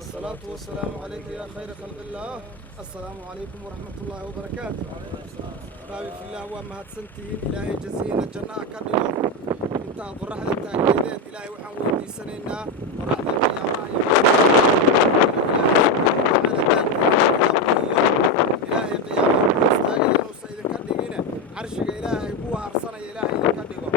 الصلاة والسلام عليك يا خير خلق الله. السلام عليكم ورحمة الله وبركاته. بابي في الله وما هتسنتين إلهي جزينا الجنة كدلو انت قرحة التأكيدين إلهي وحن ويدي سنينا قرحة القيامة إلهي قيامة مستاقين وسيد كدقين عرشك إلهي بوها أرسنا إلهي كدقو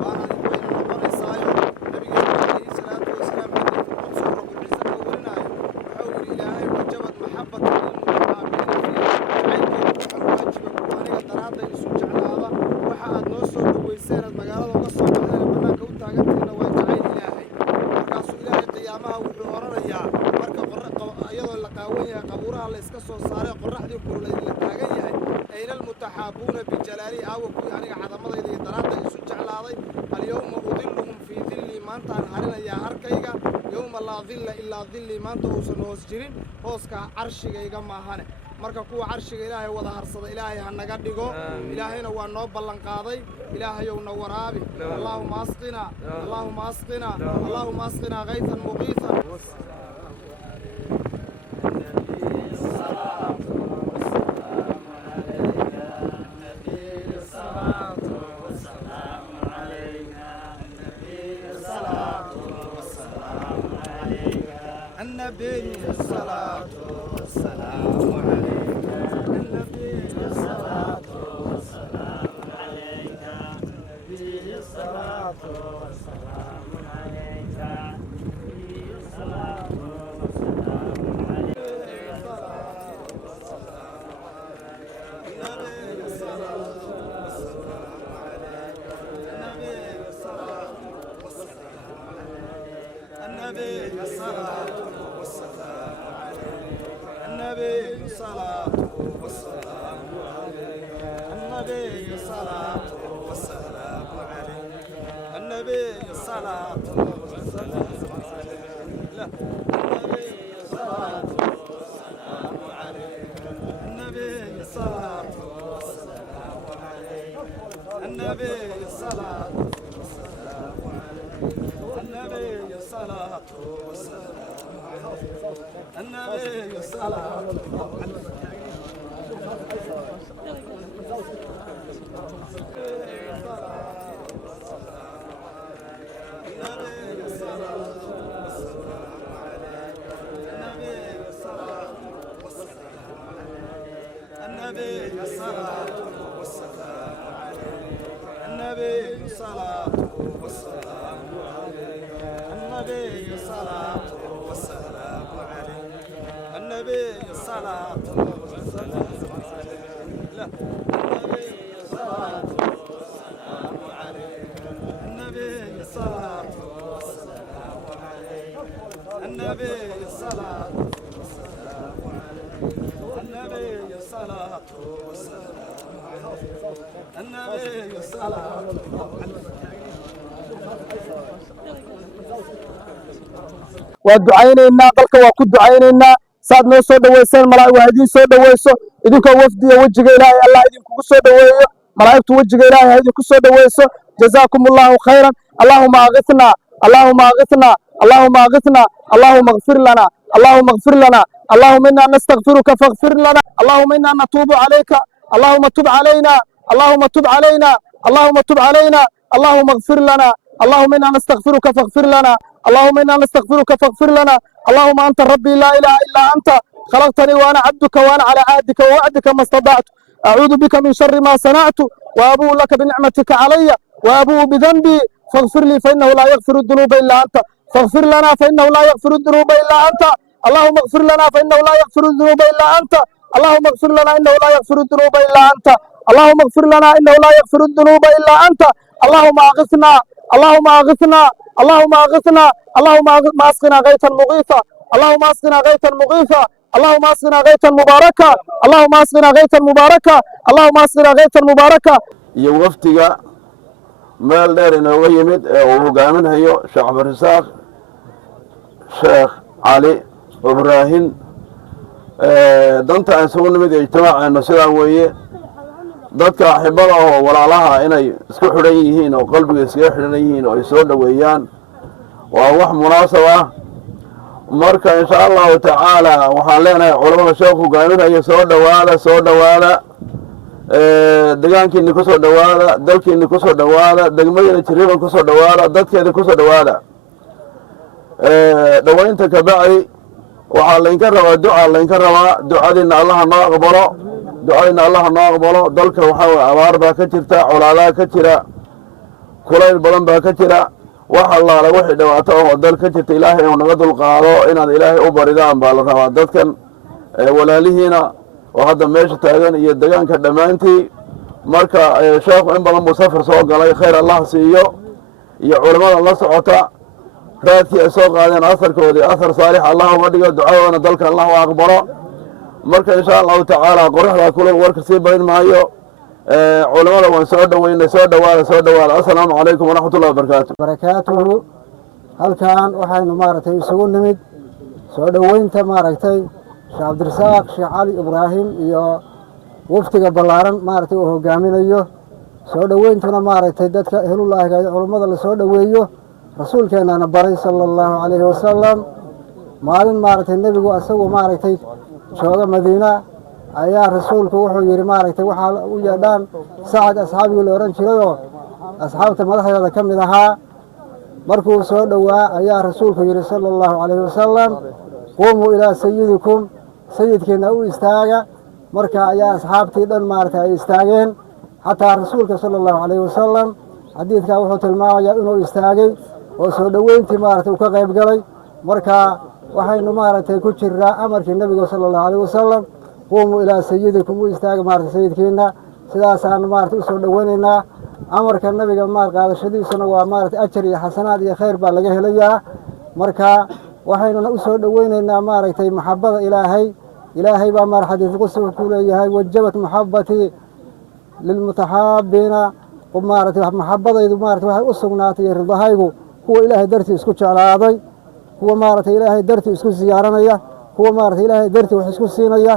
وانا نبين نقر إسايو نبي عليه الصلاة والسلام حديث القدس رب العزة وقلناي وحول إلهي وجبت محبة للمتحابين فيه عينك وحواجبك وانيق الدرادة يسوع جعلها وحاد نوصل ويسير المقالة ونصر وحدنا بناك وتاقنتنا ويجعين إلهي مركاسو إلهي قيامها وحورانيا مركا أيضا اللقاوية قبورها اللي اسكسوا صاري قرح دي وكل اللي تاقنيا أين المتحابون بجلالي أوكو يعني عظمة إذا درادة يسوع جعلها اليوم أظلهم في ظلي ما أنت أنهارنا يا أركيغا يوم لا ظل إلا ظلي ما أنت أوسن هوسجرين هوسكا عرشيغا إيغا ماهانه marka kuwa carshiga ilaahay wada harsada ilaahay ha naga dhigo ilaahayna waa noo ballan qaaday ilaahayow na waraabi allahumma asqina allahumma asqina allahumma asqina ghaythan muqiithan النبي الصلاة والسلام عليك النبي الصلاة والسلام عليك النبي الصلاة والسلام عليك النبي الصلاة والسلام عليك النبي الصلاة النبي الصلاة والسلام عليك النبي الصلاة والسلام عليك النبي الصلاة والسلام عليك النبي الصلاة والسلام عليك النبي الصلاة والسلام عليك النبي الصلاة والسلام عليك النبي الصلاة والسلام النبي الصلاة النبي الصلاة والسلام عليك النبي الصلاة والسلام عليك النبي الصلاة والسلام عليك النبي الصلاة والسلام عليك النبي الصلاة والسلام عليك النبي الصلاة والسلام عليك النبي الصلاة والسلام عليك النبي الصلاة والسلام عليك النبي الصلاة ودعينا قلك وكد دعينا saad noo soo dhaweyseen malaa'ig waa idin soo dhaweyso idinka wafdiga wajiga ilaahay allah idinku soo dhaweeyo malaa'igtu wajiga ilaahay idinku soo dhaweyso jazaakumullahu khayran allahumma aghithna allahumma aghithna allahumma aghithna allahumma ighfir lana allahumma ighfir lana allahumma inna nastaghfiruka faghfir lana allahumma inna natubu alayka allahumma tub alayna allahumma tub alayna allahumma tub alayna allahumma ighfir lana اللهم إنا نستغفرك فاغفر لنا اللهم إنا نستغفرك فاغفر لنا اللهم أنت ربي لا إله إلا أنت خلقتني وأنا عبدك وأنا على عهدك ووعدك ما استطعت أعوذ بك من شر ما صنعت وأبوء لك بنعمتك علي وأبوء بذنبي فاغفر لي فإنه لا يغفر الذنوب إلا أنت فاغفر لنا فإنه لا يغفر الذنوب إلا أنت اللهم اغفر لنا فإنه لا يغفر الذنوب إلا أنت اللهم اغفر لنا إنه لا يغفر الذنوب إلا أنت اللهم اغفر لنا إنه لا يغفر الذنوب إلا أنت اللهم أغثنا اللهم أغثنا اللهم أغثنا اللهم أسقنا غيثا مغيثا اللهم أسقنا غيثا مغيثا اللهم أسقنا غيثا مباركا اللهم أسقنا غيثا مباركا اللهم أسقنا غيثا مباركا يوفتيغا مال دير inooga yimid ee uu hogaaminayo Sheekh Cabdirasaaq Sheekh Ali Ibrahim danta aan soo nimid ijtimaaceena sidaa weeye dadka xibada oo walaalaha inay isku xidhan yihiin oo qalbiga iska xidhan yihiin oo ay soo dhaweeyaan waa wax munaasab ah marka insha allahu tacaala waxaan leenahay culamada sheekhu hogaaminaya soo dhowaada degaankiini kusoo dhowaada dalkiini kusoo dhowaada degmadiina jiriban kusoo dhowaada dadkeeda kusoo dhowaada dhowaynta kabacdi waxaa laynka rabaa duca laynka rabaa ducadiina allaha noo aqbalo dalka waxaa weye abaar baa ka jirta colaadaa ka jira kulayl badan baa ka jira wax allaala wixii dhibaato oo dal ka jirta ilaahay inuu naga dulqaado inaad ilaahay u baridaan baa la rabaa dadkan walaalihiina oo hadda meesha taagan iyo degaanka dhammaantii marka sheekhu in badan buu safar soo galay khayr allah siiyo iyo culimmada la socota raadkii ay soo qaadeen asarkoodii asar saalix allah uga dhigo ducadoodana dalka allah u aqbalo marka insha allahu tacaala qoraxdaa kulal warka sii badin maayo culimada waan soo dhoweynay soo dhowaada assalaamu calaykum waraxmatullahi wabarakaatuhu halkan waxaynu maaragtay isugu nimid soo dhoweynta maaragtay sheekh cabdirasaaq sheekh cali ibraahim iyo waftiga ballaaran maaragtay uu hogaaminayo soo dhoweyntuna maaragtay dadka ehlulaahiga iyo culummada la soo dhoweeyo rasuulkeenana baray sala allahu calayhi wasalam maalin maaragtay nebigu isagu maaragtay jooga madiina ayaa rasuulku wuxuu yidhi maaragtay waxaa u yeedhaan sacad asxaabigii la odhan jirayoo asxaabta madaxdeeda ka mid ahaa markuu soo dhowaa ayaa rasuulku yidhi sala allahu calayhi wasalam quumuu ilaa sayidikum sayidkiina u istaaga marka ayaa asxaabtii dhan maaragtay ay istaageen xataa rasuulka sala allahu calayhi wasalam xadiidkaa wuxuu tilmaamayaa inuu istaagay oo soo dhoweyntii maaragtay uu ka qayb galay marka waxaynu maaragtay ku jiraa amarkii nebiga sala allahu calayhi wasalam quumuu ilaa sayidikum u istaaga maaragtay sayidkiina sidaasaanu maaragtay usoo dhoweynaynaa amarka nabiga qaadashadiisuna waa maaragtay ajar iyo xasanaad iyo khayr baa laga helayaa marka waxaynuna usoo dhoweynaynaa maaragtay maxabada ilaahay baa maar xadiis qudsiga ku leeyahay wajabat maxabatii lilmutaxaabiina maaragtay maxabadaydu maaragtay waxay u sugnaatay ridahaygu kuwa ilaahay dartii isku jeclaaday kuwa maaragtay ilaahay dartii isku ziyaaranaya kuwa maaragtay ilaahay dartii wax isku siinaya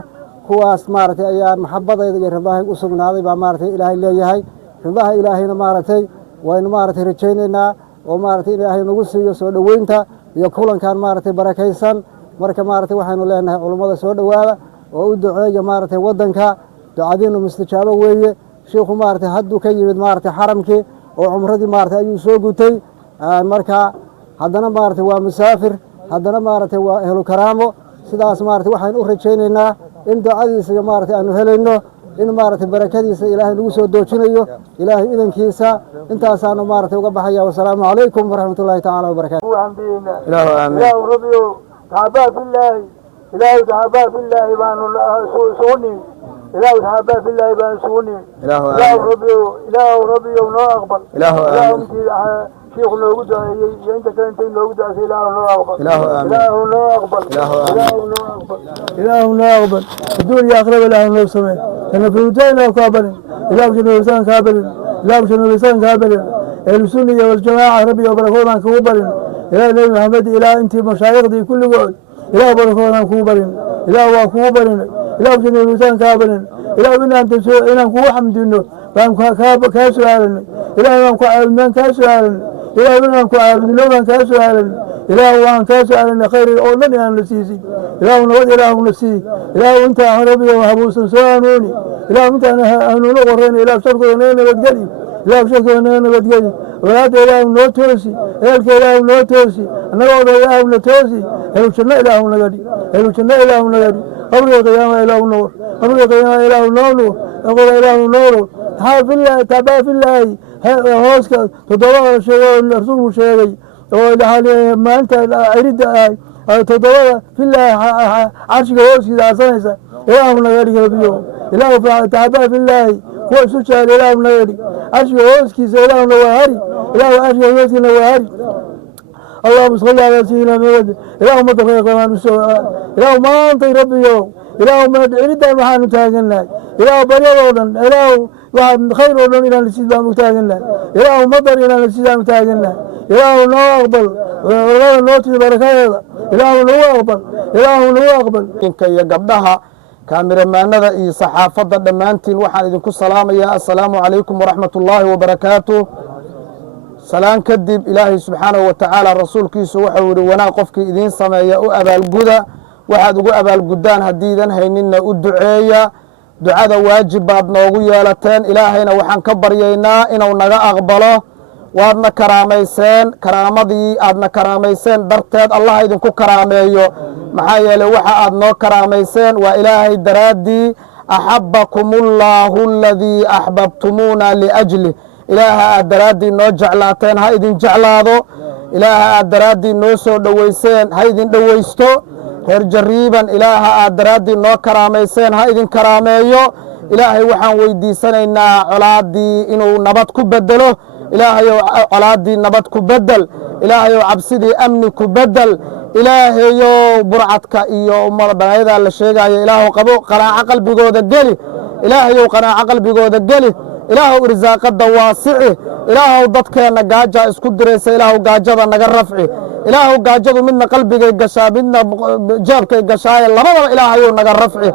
kuwaas maaragtay ayaa maxabadayda iyo ridahaygu u sugnaaday baa maaragtay ilaahay leeyahay ridaha ilaahayna maaragtay waynu maaragtay rajaynaynaa oo maaragtay ilaahay nagu siiyo soo dhoweynta iyo kulankan maaragtay barakaysan marka maaragtay waxaynu leenahay culummada soo dhowaada oo u duceeya maaragtay waddanka ducadiinu mustajaabo weeye shiikhu maaragtay hadduu ka yimid maaragtay xaramkii oo cumradii maaragtay ayuu soo gutay marka haddana maaragtay waa musaafir haddana maaragtay waa ehlu karaamo sidaas maaragtay waxaynu u rajaynaynaa in ducadiisa iyo maaragtay aanu helayno in maaragtay barakadiisa ilaahay nagu soo doojinayo ilaahay idankiisa intaasaanu maaragtay uga baxaya wasalaamu calaykum waraxmatullaahi tacaala wabarakaatu ilaahu aamin ilaahu rabbiyow taxabaa fillaahi ilaahu taxabaa fillaahi baanu isugu nimi ilaahu taxabaa fillaahi baanu isugu nimi ilaahu rabbiyow noo aqbal ilaahu شيخ لو جاي أنت كنت لو جاي إله ناقبل إله ناقبل الدنيا أقرب إله نوسمه أنا في وجهنا قابل إله شنو لسان قابل إله شنو لسان قابل السنة والجماعة ربي وبركونا كوبل إله نبي محمد إله أنت مشايخ دي كل قول إله بركونا كوبل إله وكوبل إله شنو لسان قابل إله بنا أنت سوء إله كوا حمد إنه بام كاسر على إله بام كعبنا كاسر على إله بنا كعبنا لو بام كاسر على إله وان كاسر على خير الأولين أن نسيسي إله نود إله نسي إله أنت عربي وحبوس سوانوني إله أنت أنا نورين إله شرطنا بدجلي إله شرطنا بدجلي ولا إله نوتوسي إله نوتوسي أنا وضع إله نوتوسي إله شنا إله نجدي إله شنا إله نجدي أمر القيامة إله نور أمر القيامة إله نور أقول إله نور حافظ الله تبع في الله هوسك تدور شيء الرسول شيء وحالي ما أنت أريد تدور في الله عرش هوسك عصانسا إله نجدي كبير إله تبع في الله هو سوشا إله نجدي عرش هوسك إله نواري إله عرش هوسك نواري اللهم صل على سيدنا محمد اللهم تفيق من السؤال اللهم أنت ربي يوم اللهم عردا وحان تاجنا اللهم بريضا اللهم وحان خير ولن إلى الإسلام تاجنا اللهم مطر إلى الإسلام تاجنا اللهم نو أقبل والله نوتي بركاته اللهم نو أقبل اللهم نو أقبل إنك يا قبلها كاميرا ماندا إي صحافة دمانتين وحان إذنكو السلام يا السلام عليكم ورحمة الله وبركاته salaan kadib ilaahay subxaanahu wa tacaala rasuulkiisu wuxuu yidhi wanaag qofkii idiin sameeya u abaalguda waxaad ugu abaalguddaan haddiidan hayninna u duceeya ducada waajib baad noogu yeelateen ilaahayna waxaan ka baryaynaa inuu naga aqbalo waadna karaamayseen karaamadii aadna karaamayseen darteed allah idinku karaameeyo maxaa yeeley waxa aad noo karaamayseen waa ilaahay daraaddii axabbakum ullaahu aladii axbabtumuuna liajlih ilaaha aad daraaddii noo jeclaateen ha idin jeclaado ilaaha aad daraaddii noo soo dhoweyseen ha idin dhoweysto reer jariiban ilaaha aad daraaddii noo karaamayseen ha idin karaameeyo ilaahay waxaan weydiisanaynaa colaaddii inuu nabad ku bedelo ilaahayow colaaddii nabad ku bedel ilaahayow cabsidii amni ku bedel ilaahayow burcadka iyo ummada balaayadaa la sheegaayo ilaahu qabo qanaaco qalbigooda geli ilaahayow qanaaco qalbigooda geli ilaahow irsaaqadda waasici ilaahow dadkeenna gaajaa isku diraysa ilaahow gaajada naga rafci ilaahow gaajadu midna qalbigay gashaa midna jeebkay gashaaye labadaba ilaahayow naga rafci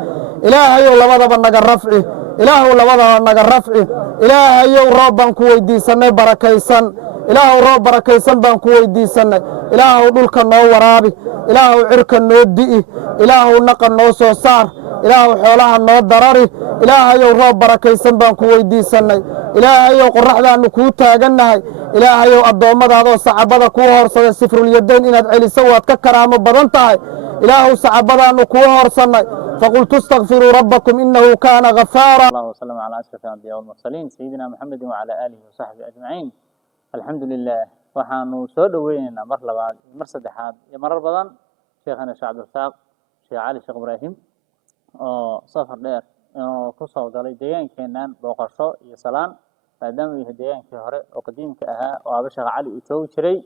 ilaahayow labadaba naga rafci ilaahow labadaba naga rafci ilaahayow roob baan ku weydiisannay barakaysan ilaahow roob barakaysan baan ku weydiisannay ilaahow dhulka noo waraabi ilaahow cirka noo di'i ilaahow naqa noo soo saar ilaahow xoolaha noo darari ilaahayow roob barakaysan baan ku weydiisannay ilaahayow qorraxdaannu kuu taagannahay ilaahayow addoommadaadoo sacabada kuu hoorsada sifrulyadayn inaad celiso waad ka karaamo badan tahay ilaahow sacabadaannu kuu hoorsannay faqultu istakfiruu rabbakum innahu kaana ghafaara الله وسلم على أشرف الأنبياء والمرسلين سيدنا محمد وعلى آله وصحبه أجمعين الحمد لله waxaanu soo dhaweynaynaa mar labaad mar saddexaad iyo marar badan sheekhana Sheekh Cabdirasaaq Sheekh Cali Sheekh Ibraahim oo safar dheer oo ku soo galay deegaankeenan booqasho iyo salaan maadaama uu yahay deegaankii hore oo qadiimka ahaa oo Abu Sheekh Cali uu joogi jiray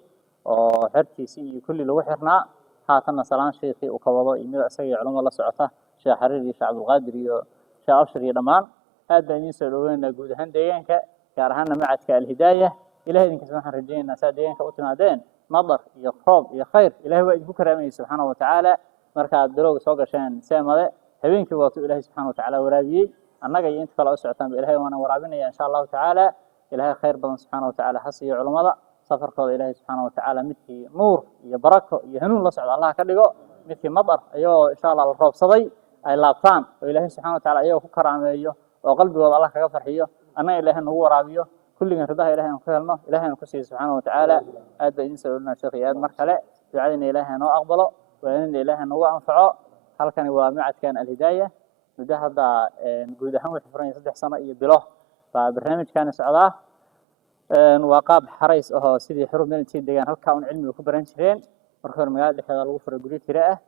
oo xertiisii iyo kulli lagu xirnaa haatanna salaan sheekhi uu ka wado iyo isaga culimo la socota Sheekh Xariir iyo Sheekh Cabdulqaadir iyo Sheekh Abshir iyo dhammaan aad baan idin soo dhaweynaa guud ahaan deegaanka gaar ahaan macadka Al-Hidaayah إلهي إنك سبحانه رجينا سادين كأوتنادين نظر يخرب يخير إلهي وإنك كرامي سبحانه وتعالى مركز دروج سوق شان سامة هبينك واتو إلهي سبحانه وتعالى ورابي أنا جاي أنت كلا أسعتان بإلهي وأنا ورابينا إن شاء الله تعالى إلهي خير بدن سبحانه وتعالى حصي علماء سفر قال إلهي سبحانه وتعالى مثل نور يبرك يهنون الله سبحانه الله كله مثل مطر أيوه إن شاء الله الرب صدي أي لابطان وإلهي سبحانه وتعالى أيوه كرامي أيوه وقلبي والله الله كفر حيه أنا إلهي إنه هو رابيه كل من رضاه إلهي نكلمه إلهي نكسي سبحانه وتعالى أدى إنسان لنا شيخيات مرحلة دعينا إلهي نو أقبله وإن إلهي نو أنفعه هل كان ومعت كان الهداية وده هذا نقول ده هم الحفرين صدق سنة يبلاه فبرنامج كان سعداء وقاب حريص سيدي حروب من التين دجان هل كان علمي وكبرين شرين مركور مجال لحد الغفر الجريت تراءه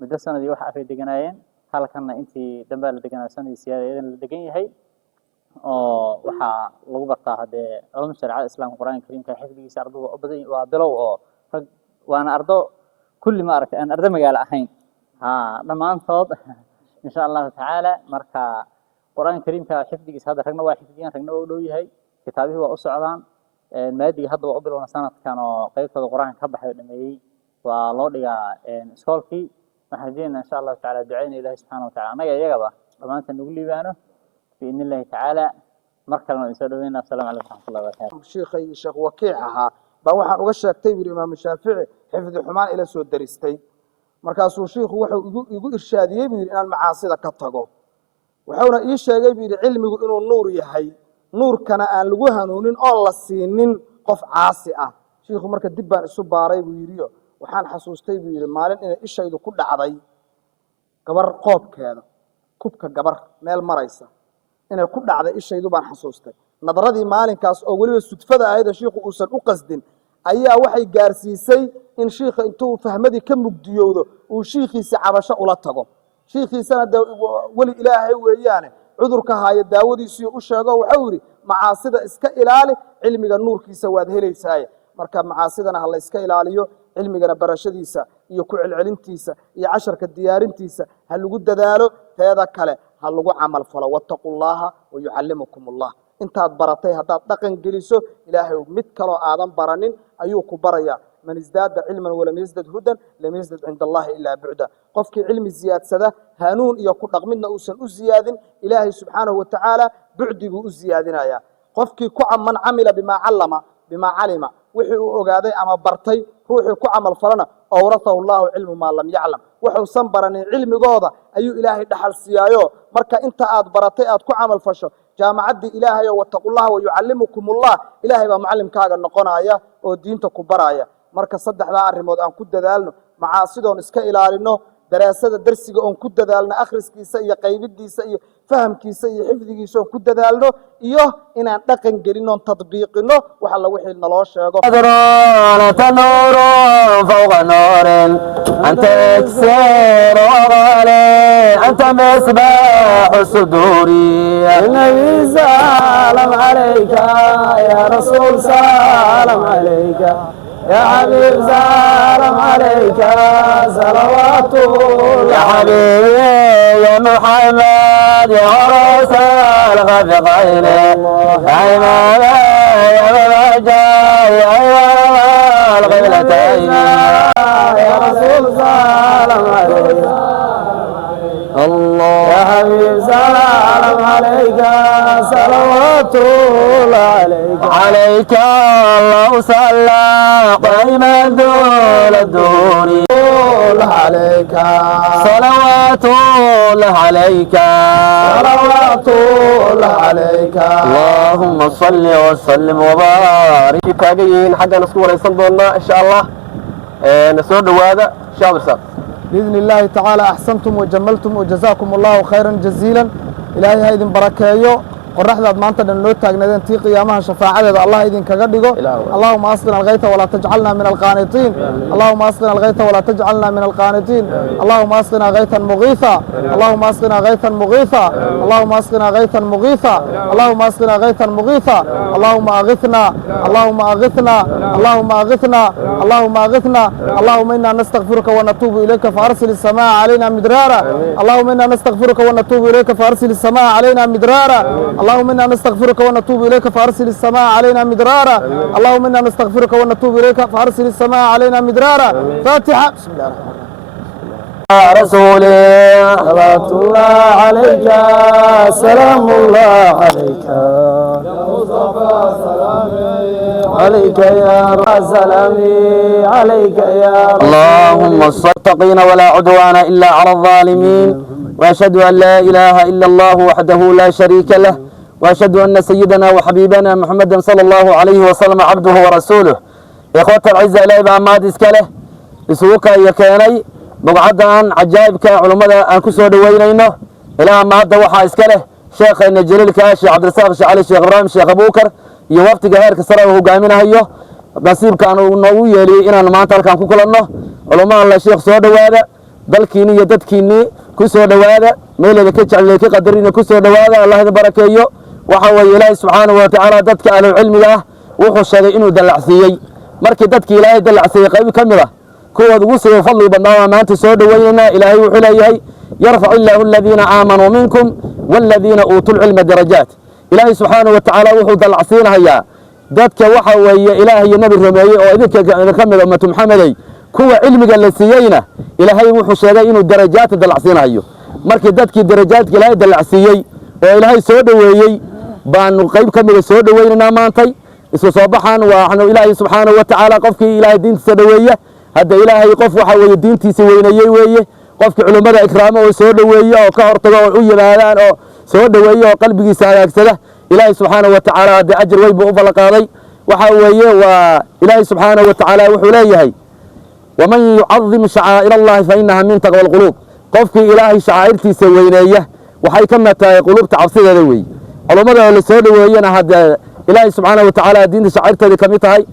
بدأ سنة دي واحد في دجانين هل كان أنت دنبال دجان سنة سيادة إذا الدجان هي waxaa lagu bartaa hadee culumta sharciga islaamka quraanka kariimka xifdigiisa ardayda oo badan waa bilow oo waana ardo kulli ma aragtay aan arday magaalo ahayn dhamaantood insha Allah taala marka quraanka kariimka xifdigiisa hadda ragna waa xifdiyaan ragna waa u dhow yahay kitaabihi waa u socdaan maadiga hadda waa u bilowna sanadkan oo qaybtada quraanka ka baxay dhameeyay waa loo dhigaa iskoolkii waxaan jeednaa insha Allah taala ducayna Ilaahay subhanahu wa taala anaga iyagaba dhamaantan ugu liibaano بإذن الله تعالى مركلنا يسألون السلام عليكم ورحمة الله وبركاته. الشيخ وكيعها بوحنا وغشك تبي الإمام الشافعي حفظ حمان إلى سود درستي مركز الشيخ يقول إرشاد يبي أن المعاصي كتجو وحونا إيش يبي العلم يقول إنه النور يحي نور كان أن لجوها نورين الله السنين قف عاصئة شيخ مركز دبان السباري ويريو وحان حسوستي بي المالين إن إيش يدو كل عضي قبر قاب كذا كوبك قبر مال مريسة inay ku dhacday ishaydu baan xasuustay nadaradii maalinkaas oo waliba sudfada ayada sheekhu uusan u qasdin ayaa waxay gaarsiisay in sheekha intuu fahmadii ka mugdiyowdo uu sheekhiisa cabasho ula tago sheekhiisana wali ilaahay weeyaane cudurka haya daawadiisii u sheego waxa uu yiri macaasida iska ilaali cilmiga nuurkiisa waad helaysaa marka macaasidana hal iska ilaaliyo cilmigana barashadiisa iyo ku celcelintiisa iyo casharka diyaarintiisa hal lagu dadaalo teeda kale هل لقوا عمل فلا واتقوا الله ويعلمكم الله أنت برتي هذا دقن جلسه إلهي ومتكلوا آدم برانين أيوك بريا من ازداد علما ولم يزدد هدى لم يزدد عند الله إلا بعدا قفك علم الزياد سدا هانون يكون رغمنا أوسن أزياد إلهي سبحانه وتعالى بعده أزيادنا يا قفك كعم من عمل بما علم بما علم وحي أوغادي أما برتي روحي كعمل فلنا أورثه الله علم ما لم يعلم وحو سنبرني علم قوضة أيو إلهي دحل سيايو مركا انت آد برتي آد كعمل فشو جامعة إلهي واتقوا الله ويعلمكم الله إلهي بمعلم كاغا نقنايا ودينتك برايا مركا صدح ذا الرمود أن كد ذالنا معاصدون اسكا إلالينو دراسة درسيga on ku dadaalna akhriskiisa iyo qaybidiisa iyo fahamkiisa iyo xifdigiisa on ku dadaalno iyo inaan dhaqan gelino tadbiiqino waxa la wixii naloo sheego تنور فوق نور أنت إكسير وغالي أنت مصباح الصدور النبي سلام عليك يا رسول سلام عليك يا حبيب سلام عليك صلوات يا حبيبي يا محمد يا عروس الخفقين يا إمام يا مبجى يا إمام القبلتين يا رسول سلام عليك الله يا حبيب سلام عليك صلوات الله عليك عليك الله صلى قائما دول الدهور عليك صلوات الله عليك صلوات الله عليك اللهم صل وسلم وبارك تاجين حاجه نسكو وريسان دونا ان شاء الله نسود هذا شاء الله بإذن الله تعالى أحسنتم وجملتم وجزاكم الله خيرا جزيلا إلهي هايدن بركايو قرحداد maanta dhan loo taagnaadeen tii qiyaamaha shafaacadeeda Allah idin kaga dhigo Allahumma asqina al-ghaytha wa la taj'alna min al-qanitin Allahumma asqina al-ghaytha wa la taj'alna min al-qanitin Allahumma asqina ghaythan mughitha Allahumma asqina ghaythan mughitha Allahumma asqina ghaythan mughitha Allahumma asqina ghaythan mughitha Allahumma aghithna Allahumma aghithna Allahumma aghithna Allahumma aghithna Allahumma inna nastaghfiruka wa natubu ilayka farsil as-samaa 'alayna midrara Allahumma inna nastaghfiruka wa natubu ilayka farsil as-samaa 'alayna midrara اللهم إنا نستغفرك ونتوب إليك فأرسل السماء علينا مدرارا اللهم إنا نستغفرك ونتوب إليك فأرسل السماء علينا مدرارا فاتحة بسم الله رسولي صلوات الله عليك سلام الله عليك يا مصطفى سلامي عليك يا سلامي عليك يا اللهم الصدقين ولا عدوان إلا على الظالمين وأشهد أن لا إله إلا الله وحده لا شريك له وأشهد أن سيدنا وحبيبنا محمدا صلى الله عليه وسلم عبده ورسوله إخوة العزة إلهي بأماد إسكاله إسوكا يكيني بقعدا عجائبك علماء أنكسو دوينينه إلى أماد وحا إسكاله شيخ النجليل كاشي عبد الرزاق شعالي شيخ إبراهيم شيخ أبو بكر يوفت جهير كسره وهو قامنا هيو نصيب كانوا نووي لي إن ما تركان كلنا علماء الله شيخ سود وهذا dalkiini iyo dadkiini ku soo dhawaada meelada ka jecel ka qadarina ku soo dhawaada Allah idin barakeeyo waxa weeye Ilaahay subhanahu wa ta'ala dadka ahlu cilmiga wuxuu sheegay inuu dalacsiiyay markii dadkii Ilaahay dalacsiiyay qayb kamid ah kuwa ugu soo fadli badnaa maanta soo dhaweeyna Ilaahay wuxuu leeyahay yarfa'u Allahu alladhina aamanu minkum walladhina utul ilma darajat Ilaahay subhanahu wa ta'ala wuxuu dalacsiinayaa dadka waxa weeye Ilaahay iyo nabi rumeeyay oo idinka kamid ah ummatu Muhammaday kuwa cilmiga la siiyayna Ilaahay wuxuu sheegay inuu darajaad dalacsiinayo markii dadkii darajaadka Ilaahay dalacsiiyay oo Ilaahay soo dhaweeyay baanu qayb kamid soo dhaweynaa maantay isu soo baxaan waxaanu Ilaahay subhanahu wa ta'ala qofkii Ilaahay diintiisa dhaweeya hadda Ilaahay qof waxa weeye diintiisa weynayay weeye qofkii culimada ikraamo oo soo dhaweeya oo ka hortago oo u yimaadaan oo soo dhaweeya oo qalbigiisa hagaagsada Ilaahay subhanahu wa ta'ala hadda ajr way buu u balqaaday waxa weeye waa Ilaahay subhanahu wa ta'ala wuxuu leeyahay ومن يعظم شعائر الله فإنها من تقوى القلوب قفك إلهي شعائرتي سوينيه وحي كما قلوب تعصيد ذوي علماء اللي سودوا وينا هذا إلهي سبحانه وتعالى دين شعائرته كميتهاي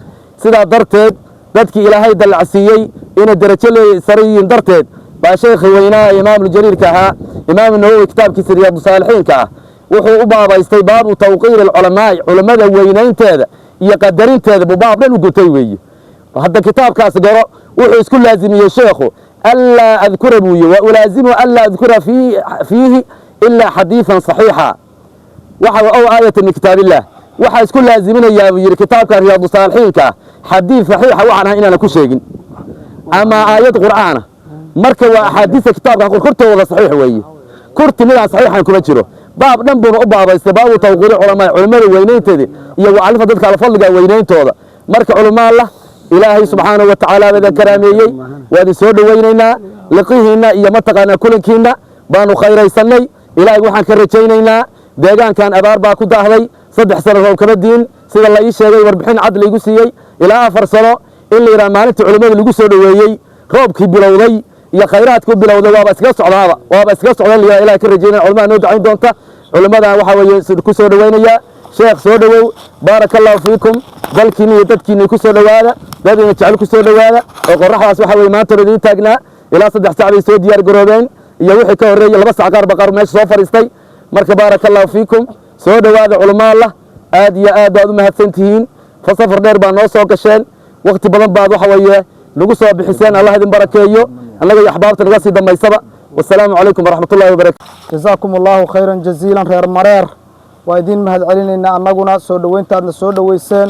سيدا درتد ذاتك إلهي دلعسيي إن الدرجة سريين درتد بشيخ وينا إمام الجرير كها إمام النووي كتاب كسر رياض الصالحين كها وحو أبابا استيباب وتوقير العلماء علماء وينين تاذا يقدرين تاذا بباب لن قلتوي وهذا كتاب كاس قرأ وحيس كل لازم يا شيخه ألا أذكر بوي ولازم ألا أذكر فيه إلا حديثا صحيحا أو آية من كتاب الله وحيس كل لازمنا يا كتاب كان رياض الصالحين حديث صحيح وعنها إننا كل شيء أما آيات قرآن مركب أحاديث كتاب كان كرته ولا صحيح وي كرت منها صحيحا كمتشره باب نبض أبا استباب وتوقير علماء وينين تدي يو على فضلك على فضلك وينين توضا marka culumaa allah ilaahay subxaanahu watacaala badan karaameeyey waadin soo dhowaynaynaa liqihiinna iyo mataqaanaa kulankiinna baanu khayraysanay ilaahay waxaan ka rajaynaynaa deegaankan abaar baa ku daahday 3 sano roob kama diin sida la ii sheegay warbixin cad laygu siiyey ilaa 4 sano in la yidhaha maalinta culimmada lagu soo dhoweeyey roobkii bilowday iyo khayraadkii bilowday waaba iskaga socdaan la ilaahay ka rajaynaya culimmada noo dacayn doonta culimmadan waxaa weeye ku soo dhowaynayaa sheekh soo dhowow baaraka allahu fiikum dalkiina iyo dadkiina ku soo dhowaada dadina jecel ku soo dhowaada oo qorraxdaas waxaa weeye maanta idiin taagnaa ilaa 3 saac bay soo diyaar garoobeen iyo wixii ka horreeyay 2 saac qaar baqar meesha soo fadhiistay marka baaraka allahu fiikum soo dhowaada culamaa allah aad iyo aad baad u mahadsan tihiin safar dheer baa noo soo gasheen waqti badan baad waxa weeye nagu soo bixiseen allah idin barakeeyo annaga iyo axbaabta naga sii dambaysaba wasalaamu calaykum waraxmatullaahi wabarakatu جزاكم الله خيرا جزيلا reer mareer waa idin mahad celinaynaa annaguna soo dhoweyntaadna soo dhoweyseen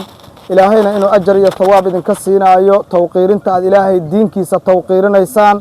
ilaahayna inuu ajar iyo thawaab idinka siinaayo tawqiirinta aad ilaahay diinkiisa tawqiirinaysaan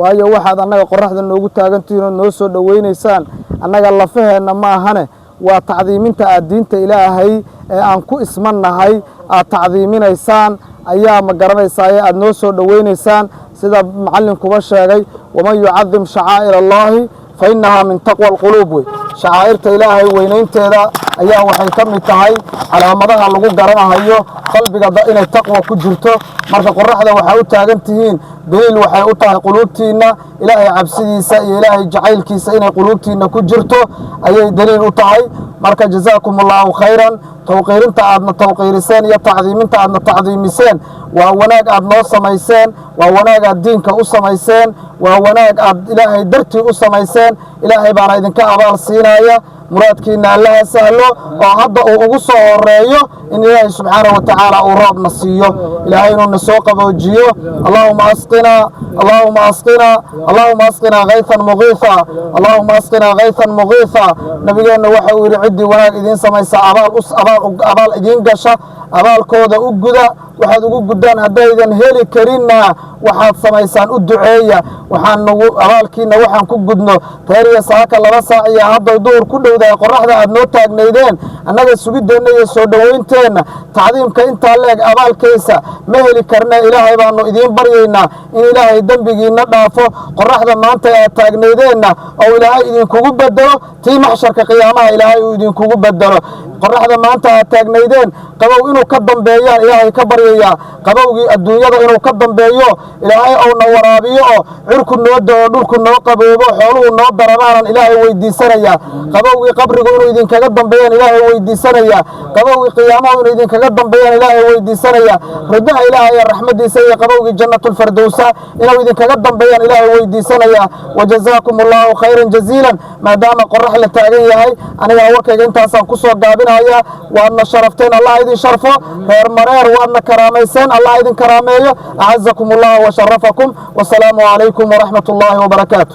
waayo waxaad annaga qorraxda noogu taagantihiin oo noo soo dhoweynaysaan annaga lafaheenna ma ahane waa tacdiiminta aad diinta ilaahay ee aan ku ismannahay aad tacdiiminaysaan ayaa ma garanaysaa aad noo soo dhoweynaysaan sida macallinkuba sheegay waman yucadim shacaa'ir allaahi fa innahaa min taqwa alquluub wey shacaa'irta ilaahay weynaynteeda ayaa waxay ka mid tahay calaamadaha lagu garanahayo qalbiga inay taqwa ku jirto marka qorraxda waxaa u taagan tihiin daliil waxay u tahay quluubtiinna ilaahay cabsidiisa iyo ilaahay jacaylkiisa inay quluubtiinna ku jirto ayay daliil u tahay marka jazaakum allahu khayran tawqiirinta aadna tawqiiriseen iyo tacdiiminta aadna tacdiimiseen waa wanaag aad noo samayseen waa wanaag aad diinka u samayseen waa wanaag aad ilaahay dartii u samayseen ilaahay baana idinka abaal siinaya muraadkiina allaha sahlo oo hadda uu ugu soo horeeyo in ilaahay subxaanahu watacaala uu roobna siiyo ilaahay inuu na soo qaboojiyo allahuma asqinaa allahuma asqinaa allahuma asqinaa kaytan muqiisa allahuma asqinaa kaytan muqiisa nabigeenna waxa uu yidhi ciddii wanaag idiin samaysa abaal idiin gasha abaalkooda u guda waxaad ugu guddaan haddaydan heli karinna waxaad samaysaan u duceeya abaalkiina waxaan ku gudno teeriya saaka 2 saac iyo hadday duhur ku dhowdahay qorraxda aad noo taagnaydeen annaga sugideenna iyo soo dhowaynteenna tacdiimka intaa leeg abaalkaysa ma heli karna ilaahay baanu idiin baryaynaa in ilaahay dembigiinna dhaafo qorraxda maanta aad taagnaydeenna oo ilaahay idinkugu bedelo tii maxsharka qiyaamaha ilaahay uu idinkugu bedelo qorraxda maanta aad taagnaydeen qabow inuu ka dambeeyaan ilaahay ka baryayaa qabowgii adduunyada inuu ka dambeeyo ilaahay ouna waraabiyo oo cirku noo dao dhulku noo qaboobo xooluhu noo daramaanan ilaahay weydiisanayaa qabowgii qabrigu inuu idinkaga dambeeyaan ilaahay weydiisanayaa qabowgii qiyaamaha inuu idinkaga dambeeyaan ilaahay weydiisanayaa ridaha ilaahay ee raxmadiisa iyo qabowgii jannatulfirdowsa inuu idinkaga dambeeyaan ilaahay weydiisanayaa wajazaakum allahu khayran jaziilan maadaama qorrax la taagan yahay anigaa warkayga intaasaan ku soo gaabinayaa waadna sharafteen allah idin sharfo reer mareer waadna karaamayseen allah idin karaameeyo acazakum allah wa sharafakum wasalaamu calaykum waraxmat ullaahi wabarakaatu